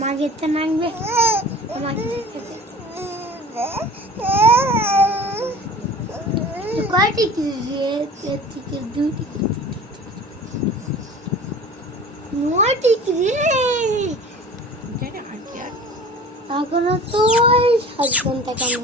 আমাকে তো নামবে আমাকে কয় টিকিট রে টিকিট 2 টিকিট 9 টিকিট রে এখানে 8 এখনো তো 7 ঘন্টা কেন